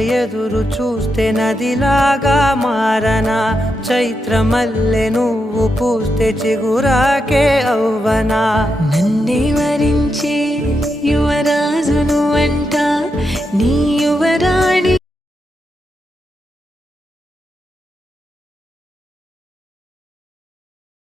ఎదురు చూస్తే నదిలాగా మారనా, చైత్రమల్లె నువ్వు పూస్తే చిగురాకే అవ్వనా. నన్నే వరించే యువరాజును అంట నీ యువరాణి